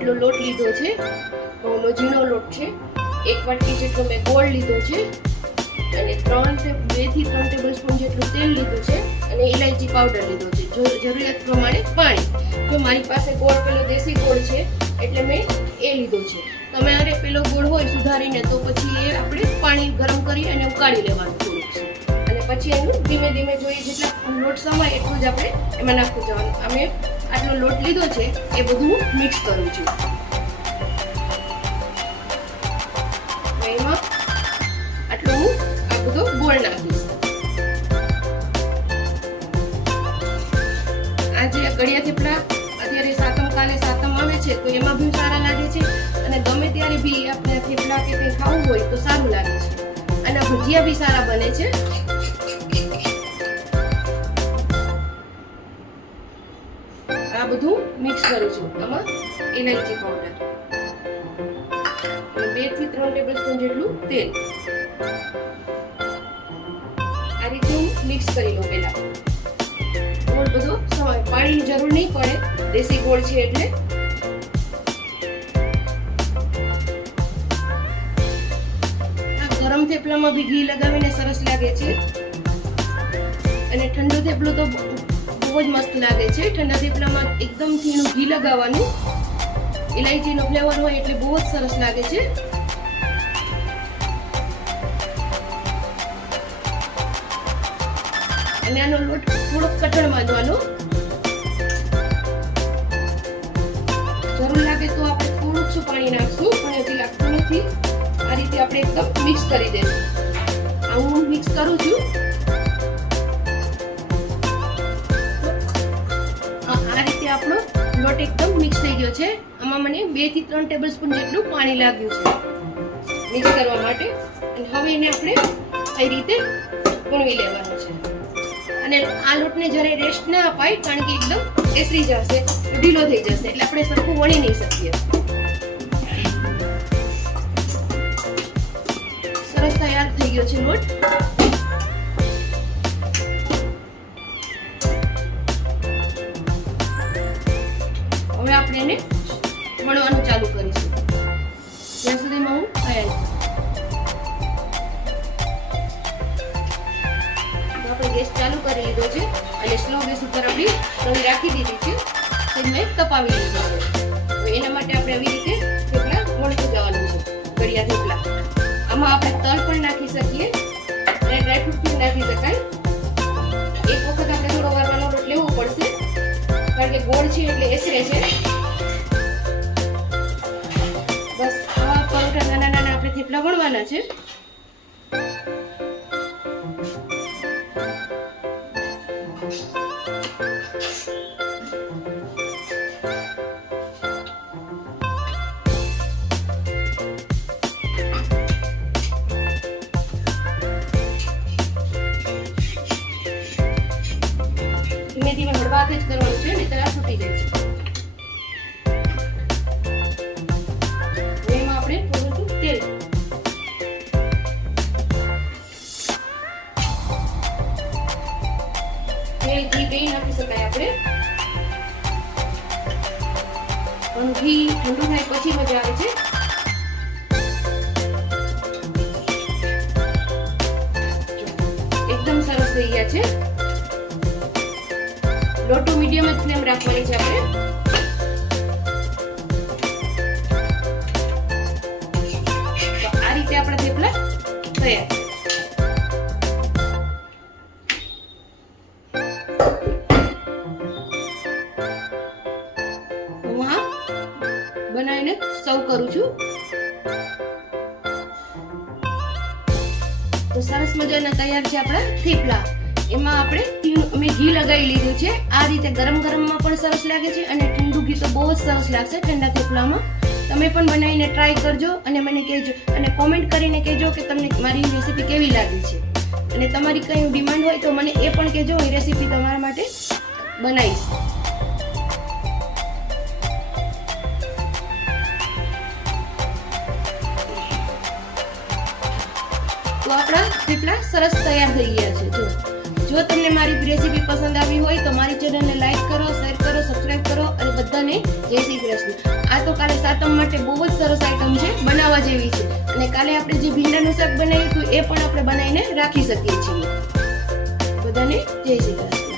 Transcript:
જેટલો લોટ લીધો છે, ઘઉંનો ઝીણો લોટ છે, 1 વાટકી જેટલો મેં ગોળ લીધો છે અને 2 થી 3 ટેબલસ્પૂન જેટલું તેલ લીધું છે અને ઇલાયચી પાવડર લીધો છે. જરૂરિયાત પ્રમાણે પાણી. જો મારી પાસે ગોળ પેલો દેશી ગોળ છે એટલે મેં એ લીધો છે. તમે અરે પેલો ગોળ હોય સુધારીને તો પછી એ આપણે પાણી ગરમ કરી અને ઉકાળી લેવાનું થોડુંક છે અને પછી એનું ધીમે ધીમે જોઈએ જેટલા લોટ સમાય એટલું જ આપણે એમાં નાખતું જવાનું. અમે આટલો લોટ લીધો છે એ બધું મિક્સ કરું છું. એમાં આટલો હું આ બધો ગોળ નાખીશ. આજે ગળિયા થેપલા અત્યારે સાતમ કાલે સાતમ આવે છે તો એમાં બી સારા લાગે છે અને ગમે ત્યારે બી આપણે થેપલા કે કંઈ ખાવું હોય તો સારું લાગે છે. અને ભજીયા બી સારા બને છે. આ બધું મિક્સ કરું છું. આમાં ઇલાયચી પાવડર 2 થી 3 ટેબલસ્પૂન જેટલું તેલ આ રીતે હું મિક્સ કરી લઉં. પહેલા ગોળ બધો સમાય, પાણીની જરૂર નહીં પડે, દેશી ગોળ છે એટલે. આ ગરમ થેપલામાં બી ઘી લગાવીને સરસ લાગે છે અને ઠંડો થેપલો તો બહુ જ મસ્ત લાગે છે. ઠંડા થેપલામાં એકદમ થીણું ઘી લગાવવાનું, ઇલાયચીનો ફ્લેવર હોય એટલે બહુ જ સરસ લાગે છે. અને આનો લોટ થોડોક કઠણ બાંધવાનો. જરૂર લાગે તો આપણે થોડુંક શું પાણી નાખશું પણ હજી લાગતું નથી. આ રીતે આપણે એકદમ મિક્સ કરી દઈશું. આ હું મિક્સ કરું છું. આ રીતે આપણો લોટ એકદમ મિક્સ થઈ ગયો છે. આમાં મને 2 થી 3 ટેબલસ્પૂન જેટલું પાણી લાગ્યું છે મિક્સ કરવા માટે. અને હવે એને આપણે આ રીતે વણવી લેવાનું છે. અને આ લોટને જ્યારે રેસ્ટ ના અપાય કારણ કે એકદમ એસરી જશે, ઢીલો થઈ જશે એટલે આપણે સરખું વણી નહીં શકીએ. સરસ તૈયાર થઈ ગયો છે લોટ. હવે આપણે એને વણવાનું ચાલુ કરીશું જ્યાં સુધીમાં હું તૈયાર છું. ગેસ ચાલુ કરી લીધો છે અને સ્લો ગેસ ઉપર આપણી તવી રાખી દીધી છે. તેને તપાવી લીધો છે. તો એના માટે આપણે આવી રીતે થેપલા વણતું જવાનું છે. ગળિયા થેપલા આમાં આપણે તલ પણ નાખી શકીએ અને ડ્રાયફ્રૂટ પણ નાખી શકાય. એક વખત આપણે થોડો વારવાનો લોટ લેવો પડશે કારણ કે ગોળ છે એટલે એસરે છે. બસ આવા પરોઠા નાના નાના આપણે થેપલા વણવાના છે. ધીમે ધીમે હળવા હાથે જ કરવાનું છે નહીં તો આ તૂટી જાય છે. એમાં આપણે થોડું તેલ ઘી બે નાખી શકાય આપણે. પણ ઘી ઠંડુ થાય પછી મજા આવે છે. એકદમ સરસ થઈ ગયા છે. લોટો મીડિયમ જ ફ્લેમ રાખવાની છે આપણે. તો આ રીતે આપણા થેપલા તૈયાર. હું આ બનાવીને સર્વ કરું છું. તો સરસ મજાના તૈયાર છે આપણા થેપલા. એમાં આપણે અમે ઘી લગાવી લીધું છે. આ રીતે ગરમ ગરમમાં પણ સરસ લાગે છે અને ઠંડુ ઘી તો બહુ જ સરસ લાગશે ઠંડા થેપલામાં. તમે પણ બનાવીને ટ્રાય કરજો અને મને કહેજો અને કોમેન્ટ કરીને કહેજો કે તમને મારી રેસીપી કેવી લાગી છે. અને તમારી કંઈ ડિમાન્ડ હોય તો મને એ પણ કહેજો. એ રેસીપી તમારા માટે બનાવીશ. તો આપણા થેપલા સરસ તૈયાર થઈ ગયા છે. જો તમને મારી રેસીપી પસંદ આવી હોય તો મારી ચેનલને લાઈક કરો, શેર કરો, સબસ્ક્રાઇબ કરો અને બધા બધાને જય શ્રી કૃષ્ણ. આ તો કાલે સાતમ માટે બહુ જ સરસ આઈટમ છે, બનાવવા જેવી છે. અને કાલે આપણે જે ભીંડાનું શાક બનાવ્યું હતું એ પણ આપણે બનાવીને રાખી શકીએ છીએ. બધાને જય શ્રી કૃષ્ણ.